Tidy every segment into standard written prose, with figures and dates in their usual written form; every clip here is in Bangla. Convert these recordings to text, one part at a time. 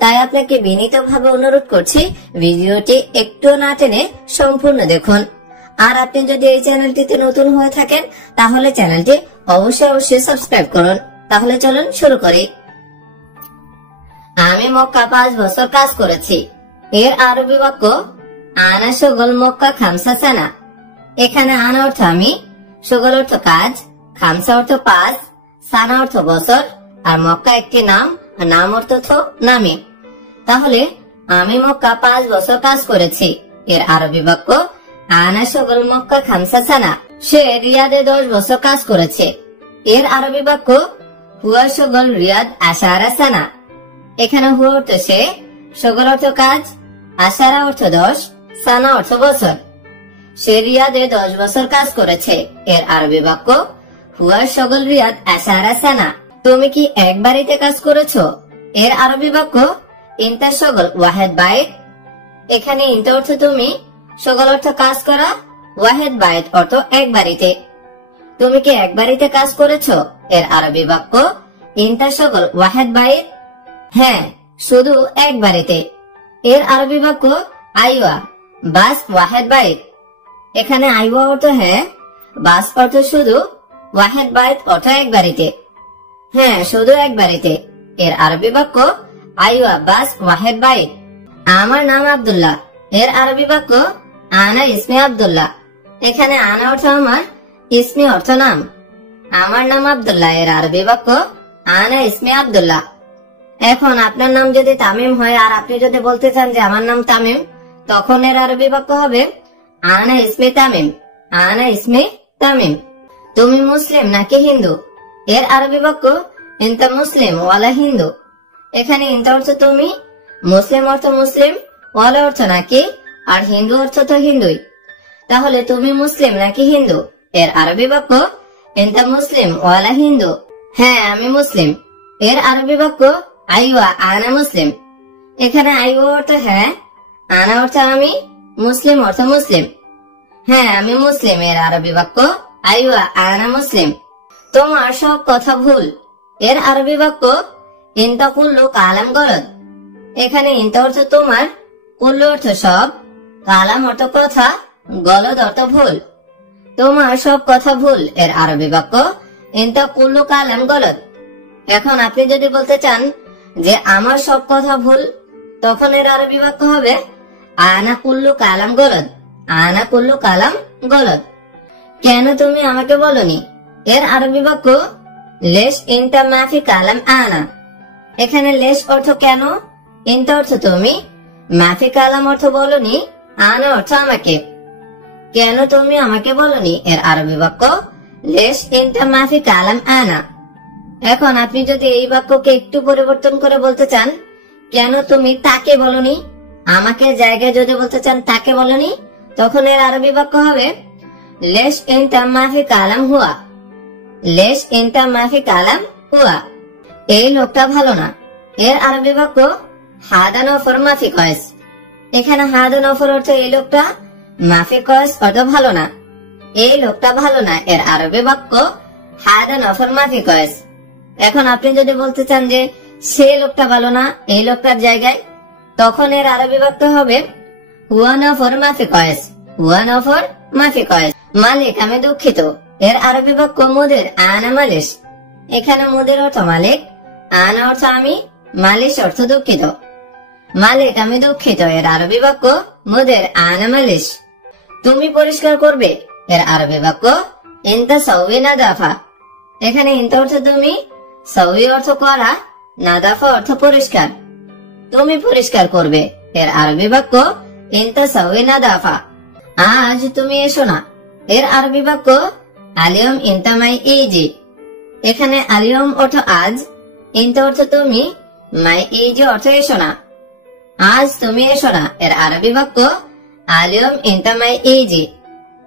তাই আপনাকে বিনীতভাবে অনুরোধ করছি ভিডিওটি একটু না টেনে সম্পূর্ণ দেখুন। আর আপনি যদি এই চ্যানেলটিতে নতুন হয়ে থাকেন তাহলে চ্যানেলটি অবশ্যই সাবস্ক্রাইব করুন। তাহলে চলুন শুরু করি। আমি মক্কা 5 বছর কাজ করেছি। এর আরবি বাক্য আনা শুগল মক্কা খামসা সানা। এখানে আনা অর্থ আমি, শুগল অর্থ কাজ, খামসা অর্থ 5, সানা অর্থ বছর, আর মক্কা একটি নাম, নাম অর্থ নামে। তাহলে আমি মক্কা 5 বছর কাজ করেছি। এর আরবি বাক্য আনা শুগল মক্কা খামসা সানা। সে রিয়াদে 10 বছর কাজ করেছে। এর আরবি বাক্য হুয়া শুগল রিয়াদ আশারা সানা। এখানে হুয়া অর্থ সে, শুগল অর্থ কাজ, আশারা অর্থ 10, সানা অর্থ বছর। সে রিয়াদে 10 বছর কাজ করেছে। এর আরবি বাক্য হুয়া শুগল রিয়াদ আশারা সানা। তুমি কি এক বাড়িতে কাজ করেছো? এর আরবি বাক্য ইনতা শুগল ওয়াহেদ বাইত। এখানে ইনতা অর্থ তুমি, শুগল অর্থ কাজ করা, ওয়াহেদ বাইত অর্থ এক বাড়িতে। তুমি কি এক বাড়িতে কাজ করেছো? এর আরবি বাক্য ইনতা শুগল ওয়াহেদ বাইত। হ্যাঁ, শুধু এক বাড়িতে। এর আরবি বাক্য আইওয়া বাস ওয়াহেদ বাইত। এখানে আইওয়া অর্থ হ্যাঁ, বাস অর্থ শুধু, ওয়াহেদ বাইত অর্থ এক বাড়িতে। হ্যাঁ, শুধু এক বাড়িতে। এর আরবি বাক্য আইওয়া বাস ওয়াহেদ বাইত। আমার নাম আব্দুল্লাহ। এর আরবি বাক্য আনা ইসমে আব্দুল্লাহ। এখানে আনা অর্থ আমার, ইসমে অর্থ নাম। আমার নাম আব্দুল্লাহ। এর আরবি বাক্য আনা ইসমে আব্দুল্লাহ। এখন আপনার নাম যদি তামিম হয় আর আপনি যদি বলতে চান যে আমার নাম তামিম, তখন এর আরবি বাক্য হবে আনা ইসমে তামিম। আনা ইসমে তামিম। তুমি মুসলিম নাকি হিন্দু? এর আরবি বাক্য ইনতা মুসলিম ওয়ালা হিন্দু। এখানে ইনতা অর্থ তুমি, মুসলিম অর্থ মুসলিম, ওয়ালা অর্থ নাকি, আর হিন্দু অর্থ তো হিন্দুই। তাহলে তুমি মুসলিম নাকি হিন্দু? এর আরবি বাক্য ইনতা মুসলিম ওয়ালা হিন্দু। হ্যাঁ, আমি মুসলিম। এর আরবি বাক্য আইওয়া আনা মুসলিম। এখানে আইওয়া অর্থ হ্যাঁ, আনা অর্থ আমি, মুসলিম অর্থ মুসলিম। হ্যাঁ, আমি মুসলিম। এর আরবি বাক্য আইওয়া আনা মুসলিম। তোমার সব কথা ভুল। এর আরবি বাক্য ইনতা কুল্লু কালাম গলদ। এখানে ইনতা অর্থ তোমার, কুল্লু অর্থ সব, কালাম অর্থ কথা, গলদ অর্থ ভুল। তোমার সব কথা ভুল। এর আরবি বাক্য ইনতা কুল্লু কালাম গলদ। এখন আপনি যদি বলতে চান যে আমার সব কথা ভুল, তখন এর আরবি বাক্য হবে আনা কুল্লু কালাম গলদ। আনা কুল্লু কালাম গলদ। কেন তুমি আমাকে বলনি? এর আরবি বাক্য লেশ ইনতা মাফি কালাম আনা। এখানে লেশ অর্থ কেন, ইনতা অর্থ তুমি, মাফি কালাম অর্থ বলনি, আনা অর্থ আমাকে। কেন তুমি আমাকে বলনি? এর আরবি বাক্য লেশ ইনতা মাফি কালাম আনা। এখন আপনি যদি এই বাক্যকে একটু পরিবর্তন করে বলতে চান, কেন তুমি তাকে বলনি, আমাকে জায়গায় যদি বলতে চান তাকে বলনি, তখন এর আরবি বাক্য হবে লেশ ইনতা মাফি কালাম হুয়া। লেশ ইনতা মাফি কালাম হুয়া। এই লোকটা ভালো না। এর আরবি বাক্য হাদা নফর মাফি কয়েস। এখানে হাদা নফর অর্থ এই লোকটা, মাফি কয়েস অর্থ ভালো না। এই লোকটা ভালো না। এর আরবি বাক্য হাদা নফর মাফি কয়েস। এখন আপনি যদি বলতে চান যে সে লোকটা ভালো না, এই লোকটার জায়গায়, তখন এর আরবি বাক্য হবে হুয়া নফর মাফি কয়েস। হুয়া নফর মাফি কয়েস। মালিক আমি দুঃখিত। এর আরবি বাক্য মুদির আনা মালিশ। এখানে মুদির অর্থ মালিক, আনা অর্থ আমি, মালিশ অর্থ দুঃখিত। মালিক আমি দুঃখিত। এর আরবি বাক্য মুদির আনা মালিশ। তুমি পরিষ্কার করবে। এর আরবি বাক্য ইনতা সাউই নাদাফা। এখানে ইনতা অর্থ তুমি, সাউই অর্থ করা, নাদাফা অর্থ পরিষ্কার। তুমি পরিষ্কার করবে। এর আরবি বাক্য ইনতা সাউই নাদাফা। আজ তুমি এসো না। এর আরবি বাক্য আলিয়ম ইনতা মাই ইজি। এখানে আলিয়ম অর্থ আজ, ইনতা অর্থ তুমি, মাই ইজি অর্থ এসো না। আজ তুমি এসো না। এর আরবি বাক্য আলিয়ম ইনতা মাই ইজি।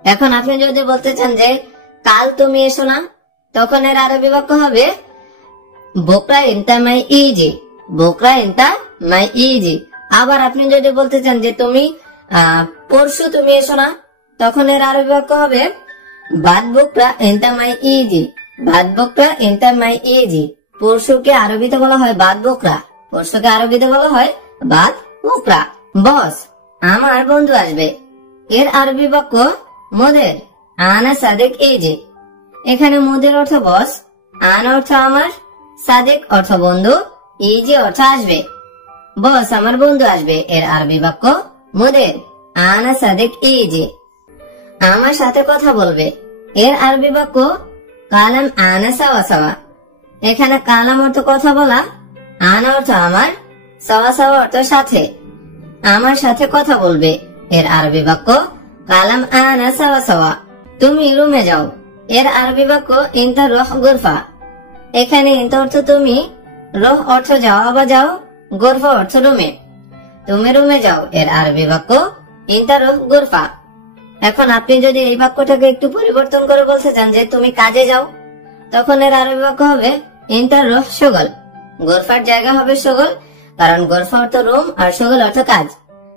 এখন আপনি যদি বলতে চান যে কাল তুমি এসো না, তখন এর আরবি বাক্য হবে বোকরা ইনতা মাই ইজি। বোকরা ইনতা মাই ইজি। আবার আপনি যদি বলতে চান যে তুমি পরশু তুমি এসো না, তখন এর আরবি বাক্য হবে বাদ বোকরা ইনতা মাই ইজি। বাদ বোকরা ইনতা মাই ইজি। পরশুকে আরবিতে বলা হয় বাদ বোকরা। পরশুকে আরবিতে বলা হয় বাদ বুকরা। বস, আমার বন্ধু আসবে, এর আরবি বাক্য মুদির। আনা সাদিক ইজি। এখানে মুদির অর্থ বস, আনা অর্থ আমার, সাদিক অর্থ বন্ধু, ইজি অর্থ আসবে। বস, আমার বন্ধু আসবে, এর আরবি বাক্য মুদির। আনা সাদিক ইজি। আমার সাথে কথা বলবে, এর আরবি বাক্য কালাম আনা সাওয়া সাওয়া। এখানে কালাম অর্থ কথা বলা, আনা অর্থ আমার, সাওয়া সাওয়া অর্থ সাথে। আমার সাথে কথা বলবে, এর আরবি বাক্য কালাম আনা সাওয়া সাওয়া। তুমি রুমে যাও, এর আরবি বাক্য ইনতা রুহ গুরফা। এখানে ইনতা অর্থ তুমি, রুহ অর্থ যাওয়া বা যাও, গুরফা অর্থ রুমে। তুমি রুমে যাও, এর আরবি বাক্য ইনতা রুহ গুরফা। এখন আপনি যদি এই বাক্যটাকে একটু পরিবর্তন করে বলতে চান যে তুমি কাজে যাও, তখন এর আরবি বাক্য হবে ইনতা রুহ শুগল। গুরফার জায়গা হবে শুগল, কারণ গুরফা অর্থ রুম আর শুগল অর্থ কাজ।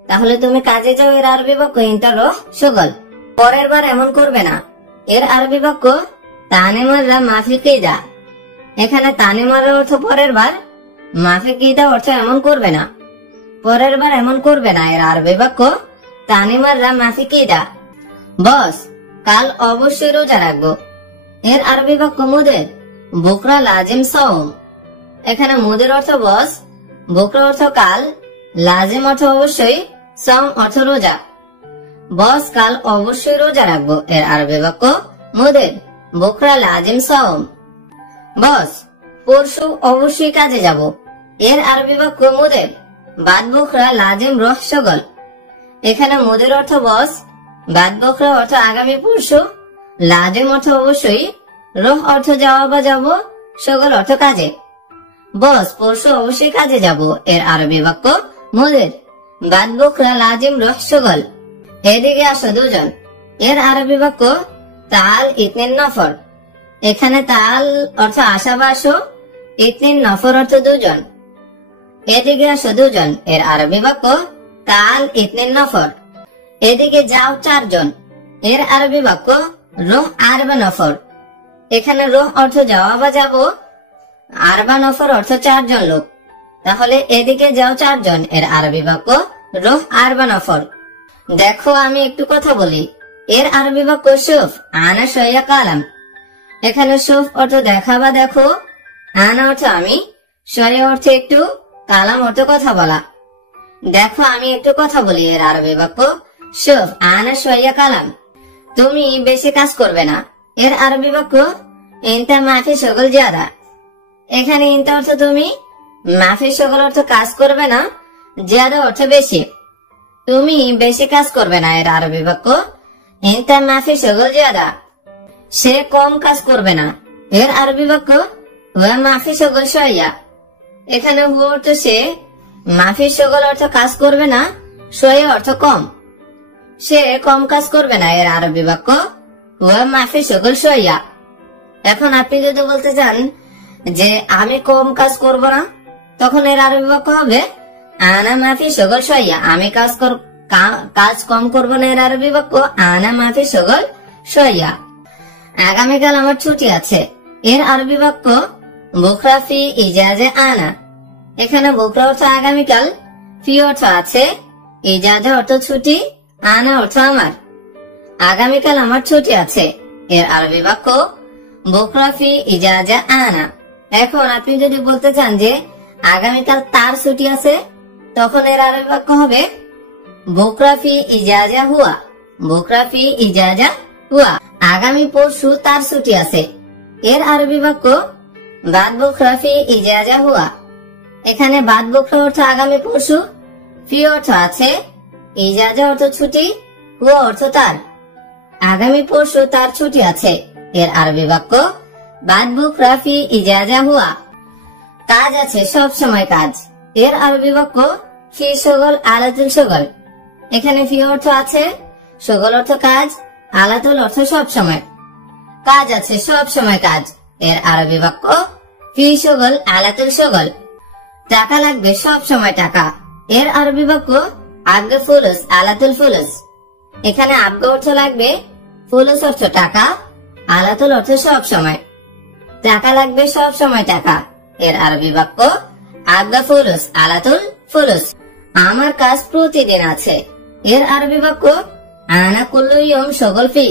তাহলে তুমি কাজে যাও, এর আরবি বাক্য ইনতা রুহ শুগল। পরের বার এমন করবে না, এর আরবি বাক্য তানে মাররা মাফি কিদা। এখানে তানে মারার অর্থ পরের বার, মাফি কিদা অর্থ এমন করবে না। পরের বার এমন করবে না, এর আরবি বাক্য তানে মাররা মাফি কিদা। বস, কাল অবশ্যই রোজা রাখবো, এর আরবি বাক্য মুদির। বুকরা লাজিম সাওম। এখানে মুদির অর্থ বস, বুকরা অর্থ কাল, লাজিম অর্থ অবশ্যই, সাওম অর্থ রোজা। বস, কাল অবশ্যই রোজা রাখবো, এর আরবি বাক্য মুদির। বুকরা লাজিম সাওম। বস, পরশু অবশ্যই কাজে যাব, এর আরবি বাক্য মুদির। বাদ বুকরা লাজিম রুহ শুগল। এখানে মুদির অর্থ বস, বাদ বকরা অর্থ আগামী পরশু, লাজিম অর্থ অবশ্যই, রুহ অর্থ যাওয়া বা যাব, শুগল অর্থ কাজে। বস, পরশু অবশ্যই কাজে যাব, এর আরবি বাক্য মুদির। বাদ বকরা লাজিম রুহ শুগল। এদিকে আসো দুজন, এর আরবি বাক্য তাল ইতনিন নফর। এখানে তাল অর্থ আসা বা আসো, ইতনিন নফর অর্থ দুজন। এদিকে আসো দুজন, এর আরবি বাক্য তাল ইতনিন নফর। এদিকে যাও চারজন, এর আরবি বাক্য রুহ আরবা নফর। এখানে রুহ অর্থ যাওয়া বা যাব, আরবা নফর অর্থ চারজন লোক। তাহলে এদিকে যাও চারজন, এর আরবি বাক্য রুহ আরবা নফর। দেখো আমি একটু কথা বলি, এর আরবি বাক্য শুফ আনা শয়া কালাম। এখানে শুফ অর্থ দেখা বা দেখো, আনা অর্থ আমি, শয়া অর্থ একটু, কালাম অর্থ কথা বলা। দেখো আমি একটু কথা বলি, এর আরবি বাক্য শুফ আনা শয়া কালাম। তুমি বেশি কাজ করবে না, এর আরবি বাক্য ইনতা মাফি শুগল জিয়াদা। এখানে ইনতা অর্থ তুমি, মাফি শুগল অর্থ কাজ করবে না, জিয়াদা অর্থ বেশি। তুমি বেশি কাজ করবে না, এর আরবি বাক্য ইনতা মাফি শুগল জিয়াদা। সে কম কাজ করবে না, এর আরবি বাক্য ওয়া মাফি শুগল শয়া। এখানে হু অর্থ সে, মাফি শুগল অর্থ কাজ করবে না, শয়া অর্থ কম। সে কম কাজ করবে না, এর আরবি বাক্য ওয়া মাফি শুগল শয়া। এখন আপনি যদি বলতে চান যে আমি কম কাজ করব না, তখন এর আরবি বাক্য হবে আনা মাফি শুগল শয়া। আমি কাজ কম করব না, এর আরবি বাক্য আনা মাফি শুগল শয়া। আগামীকাল আমার ছুটি আছে, এর আরবি বাক্য বুকরা ফি ইজাজে আনা। এখানে বুকরা অর্থ আগামীকাল, ফি অর্থ আছে, ইজাজে অর্থ ছুটি, আনা অর্থ আমার। আগামীকাল আমার ছুটি আছে, এর আরবি বাক্য বুকরা ফি ইজাজে আনা। এখন আপনি যদি বলতে চান যে আগামীকাল তার ছুটি আছে, তখন এর আরবি বাক্য হবে বুকরা ফি ইজাজা হুয়া। বুকরা ফি ইজাজা হুয়া। আগামী পরশু তার ছুটি আছে, এর আরবি বাক্য বাদ বুকরা ফি ইজাজা হুয়া। এখানে বাদ বুকরা অর্থ আগামী পরশু, ফি অর্থ আছে, ইজাজা অর্থ ছুটি, হুয়া অর্থ তার। আগামী পরশু তার ছুটি আছে, এর আরবি বাক্য বাদ বুকরা ফি ইজাজা হুয়া। কাজ আছে, সব সময় কাজ, এর আরবি বাক্য ফি শুগল আলাতুল শুগল। এখানে ফি অর্থ আছে, শুগল অর্থ কাজ, আলাতুল অর্থ সব সময়। কাজ আছে, সব সময় কাজ, এর আরবি বাক্য ফি শুগল আলাতুল শুগল। টাকা লাগবে, সব সময় টাকা, এর আরবি বাক্য আগে ফুলুস আলাতুল ফুলুস। এখানে আগে অর্থ লাগবে, ফুলুস অর্থ টাকা, আলাতুল অর্থ সব সময়। টাকা লাগবে, সব সময় টাকা, এর আরবি বাক্য আবগা ফুলুস আলাতুল ফুলুস। আমার কাজ প্রতিদিন আছে। এর আরবি বাক্য আনা কুল্লু ইয়ম শগল ফি।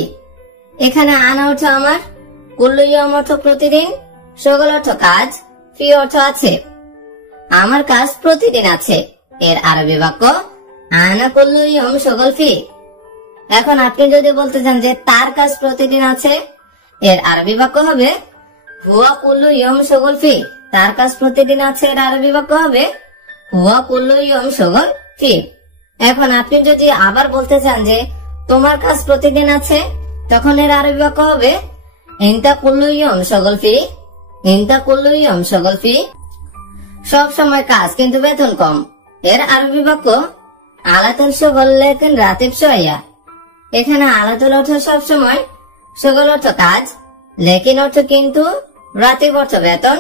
এখানে আনা অর্থ আমার, কুল্লু ইয়ম অর্থ প্রতিদিন, শগল অর্থ কাজ, ফি অর্থ আছে। আমার কাজ প্রতিদিন আছে। এর আরবি বাক্য আনা কুল্লু ইয়ম শগল ফি। এখন আপনি যদি বলতে চান যে তার কাজ প্রতিদিন আছে, এর আরবি বাক্য হবে হুয়া কুল্লু ইয়ম শগল ফি। তার কাজ প্রতিদিন আছে, এর আরবি বাক্য হবে হুয়া কুল্লু ইয়ম শগল ফি। এখন আপনি যদি আবার বলতে চান যে তোমার কাজ প্রতিদিন আছে, তখন এর আরবি বাক্য হবে ইনতা কুল্লু ইয়ম শগল ফি। ইনতা কুল্লু ইয়ম শগল ফি। সব সময় কাজ কিন্তু বেতন কম। এর আরবি বাক্য আলাতুল শগল লেকিন রাতিব শোয়া। এখানে আলাতুল অর্থ সব সময়, শগল অর্থ কাজ, লেকিন অর্থ কিন্তু, রাতিব অর্থ বেতন,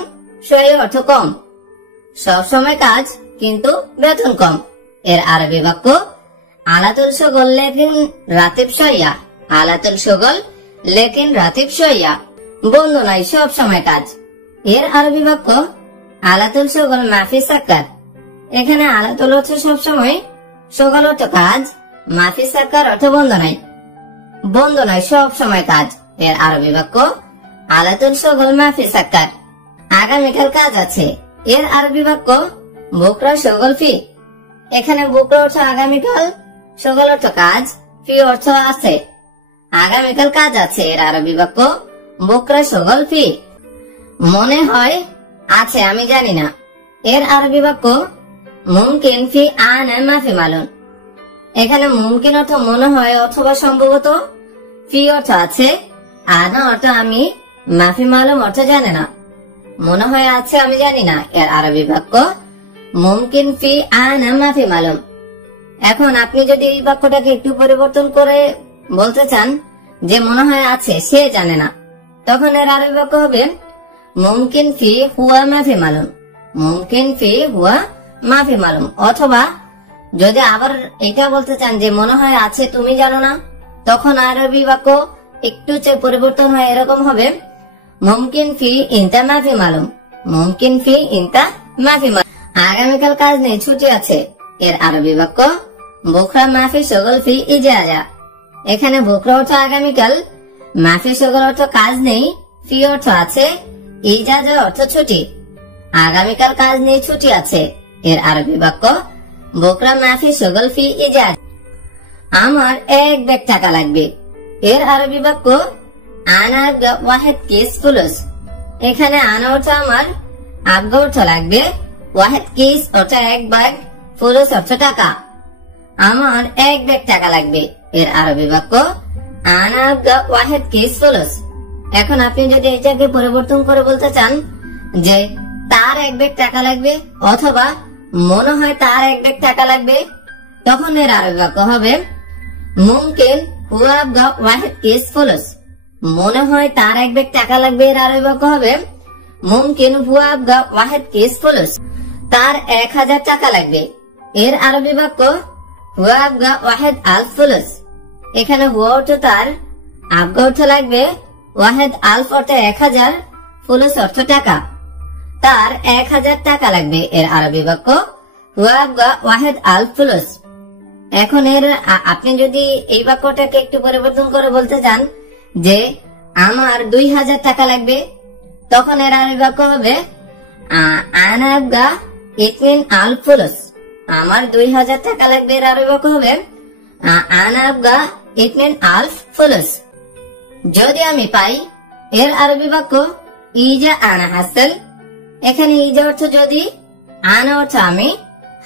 শোয়া অর্থ কম। সব সময় কাজ কিন্তু বেতন কম। এর আরবি বাক্য আলাতুল শগল লেকিন রাতিব শোয়া। আলাতুল শগল লেকিন রাতিব শোয়া। বন্ধ নাই, সব সময় কাজ। এর আরবি বাক্য আলাতুল শগল মাফি সাক্কার। এখানে আলাতুল অর্থ সব সময়, শগল অর্থ কাজ, মাফি সাক্কার অর্থ বন্ধ নাই। বন্ধ নাই, সব সময় কাজ। এর আরবি বাক্য আলাতুল শগল মাফি সাক্কার। আগামীকাল কাজ আছে। এর আরবি বাক্য বুকরা শগল ফি। এখানে বুকরা অর্থ আগামীকাল, শগল অর্থ কাজ, ফি অর্থ আছে। আগামীকাল কাজ আছে। এর আরবি বাক্য বুকরা শগল ফি। মনে হয় আছে, আমি জানি না। এর আরবি বাক্য মুমকিন ফি আনা মাফি মালুন। এখানে মুমকিন অর্থ মনে হয় অথবা সম্ভবত, ফি অর্থ আছে, আনা অর্থ আমি, মাফি মালুম অর্থ জানে না। মনে হয় আছে, আমি জানি না। এর আরবি বাক্য মুমকিন ফি আনা মাফি মালুম। এখন আপনি যদি এই বাক্যটাকে একটু পরিবর্তন করে বলতে চান যে মনে হয় আছে, সে জানে না, তখন এর আরবি বাক্য হবে মুমকিন ফি হুয়া মাফি মালুম। মুমকিন ফি হুয়া মাফি মালুম। অথবা যদি আবার এটা বলতে চান যে মনে হয় আছে, তুমি জানো না, তখন আরবি বাক্য একটু পরিবর্তন হয়, এরকম হবে মুমকিন ফি ইনতা মাফি মালুম। মুমকিন ফি ইনতা মাফি মালুম। আগামীকাল কাজ নেই, ছুটি আছে। এর আরবি বাক্য বুকরা মাফি শগল ফি ইজাজা। এখানে বুকরা অর্থ আগামীকাল, মাফি শগল অর্থ কাজ নেই, ফি অর্থ আছে, ইজাজা অর্থ ছুটি। আগামীকাল কাজ নেই, ছুটি আছে। এর আরবি বাক্য বুকরা মাফি শগল ফি ইজাজা। আমার এক ব্যাগ টাকা লাগবে। এর আরবি বাক্য আনা ওয়াহেদ কিস ফুলুস। এখানে আনা অর্থ আমার, আবগা অর্থ লাগবে, ওয়াহেদ কিস অর্থ এক ব্যাগ, ফুলুস অর্থ টাকা। আমার এক ব্যাগ টাকা লাগবে। এর আরবি বাক্য আনা আবগা ওয়াহেদ কিস ফুলুস। এখন আপনি যদি এটাকে পরিবর্তন করে বলতে চান যে তার এক ব্যাগ টাকা লাগবে, অথবা মনে হয় তার এক ব্যাগ টাকা লাগবে, তখন এর আরবি বাক্য হবে মুমকিন হুয়া আবগা ওয়াহেদ কিস ফুলুস। মনে হয় তার এক ব্যাগ টাকা লাগবে। এর আরবি বাক্য হবে মুমকিন হুয়া আবগা ওয়াহেদ কিস ফুলুস। তার 1000 টাকা লাগবে। এর আরবি বাক্য হুয়া আবগা ওয়াহেদ আলফ ফুলুস। এখানে হুয়া অর্থ তার, আবগা অর্থ লাগবে, ওয়াহেদ আলফ অর্থ 1000, ফুলুস অর্থ টাকা। তার 1000 টাকা লাগবে। এর আরবি বাক্য হুয়া আবগা ওয়াহেদ আলফ ফুলুস। এখন এর আপনি যদি এই বাক্যটাকে একটু পরিবর্তন করে বলতে চান যে আমার 2000 টাকা লাগবে, তখন এর আরবি বাক্য হবে আনা আবগা ইতমিন আলফ ফুলুস। আমার 2000 টাকা লাগবে। এর আরবি বাক্য হবে আনা আবগা ইতমিন আলফ ফুলুস। যদি আমি পাই। এর আরবি বাক্য ইজা আনা হাসেল। এখানে ইজা অর্থ যদি, আনা অর্থ আমি,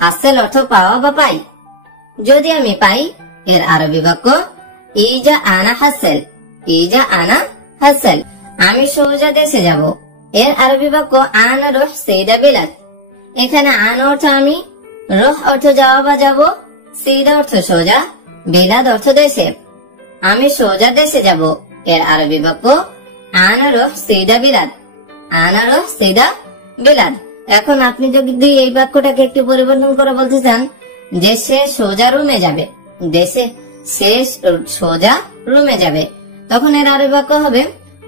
হাসেল অর্থ পাওয়া বা পাই। যদি আমি পাই। এর আরবি বাক্য ইজা আনা হাসেল। ইজা আনা হাসেল। আমি সোজা দেশে যাব। এর আরবি বাক্য আনা রুহ সিদা বিলাদ। এখানে আনা অর্থ আমি, রুহ অর্থ যাওয়া বা যাব, সিদা অর্থ সোজা, বিলাদ অর্থ দেশে। আমি সোজা দেশে যাব। এর আরবি বাক্য আনা রুহ সিদা বিলাদ। আনা রুহ সিদা বিলাদ। এখন আপনি যদি এই বাক্যটাকে একটু পরিবর্তন করে বলতে চান যে সে সোজা রুমে যাবে, দেশে সে সোজা রুমে যাবে, তখন এর আরবি বাক্য হবে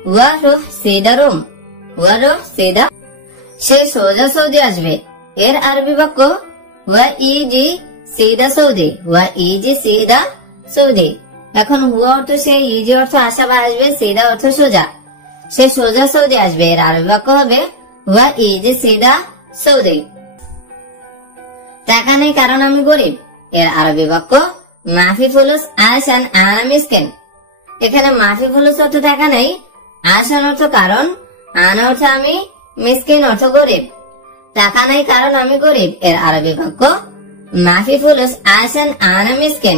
ওয়া রুহ সিদা রুম। ওয়া রুহ সিদা। সে সোজা সৌদি আসবে। এর আরবি বাক্য হুয়া ইজি সিদা সৌদি, হুয়া ইজি সিদা সৌদি। এখন হুয়া অর্থ সে, ইজি অর্থ আসা বা আসবে, সিদা অর্থ সোজা, সে সোজা সৌদি আসবে। এর আরবি বাক্য হবে হুয়া ইজি সিদা সৌদি। টাকা নেই কারণ আমি গরিব, এর আরবি বাক্য মাফি ফুলুস আশান আনা মিসকিন। এখানে মাফি ফুলুস অর্থ টাকা নেই, আশান অর্থ কারণ, আনা অর্থ আমি, মিসকিন অর্থ গরিব। টাকা নেই কারণ আমি গরিব, এর আরবি বাক্য মাফি ফুলুস আশান আনা মিসকিন।